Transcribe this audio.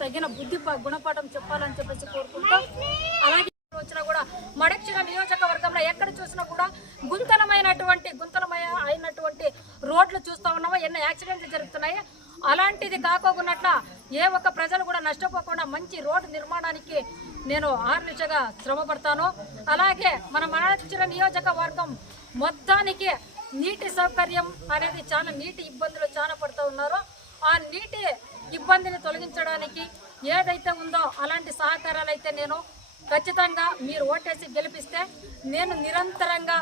తగిన బుద్ధి గుణపాఠం చెప్పాలని చెప్పేసి కోరుకుంటాం. అలాగే వచ్చినా కూడా మడక్చిర నియోజకవర్గంలో ఎక్కడ చూసినా కూడా గుంతలమైనటువంటి రోడ్లు చూస్తూ ఉన్నామో, ఎన్నో యాక్సిడెంట్లు జరుగుతున్నాయి. అలాంటిది కాకోకున్నట్ల ఏ ఒక్క ప్రజలు కూడా నష్టపోకుండా మంచి రోడ్డు నిర్మాణానికి నేను ఆర్నిశగా శ్రమపడతాను. అలాగే మన మడక్చిర నియోజకవర్గం మొత్తానికి నీటి సౌకర్యం అనేది చాలా నీటి ఇబ్బందులు చాలా పడుతూ ఉన్నారు. ఆ నీటి ఇబ్బందిని తొలగించడానికి ఏదైతే ఉందో అలాంటి సహకారాలు అయితే నేను ఖచ్చితంగా మీరు ఓటేసి గెలిపిస్తే నేను నిరంతరంగా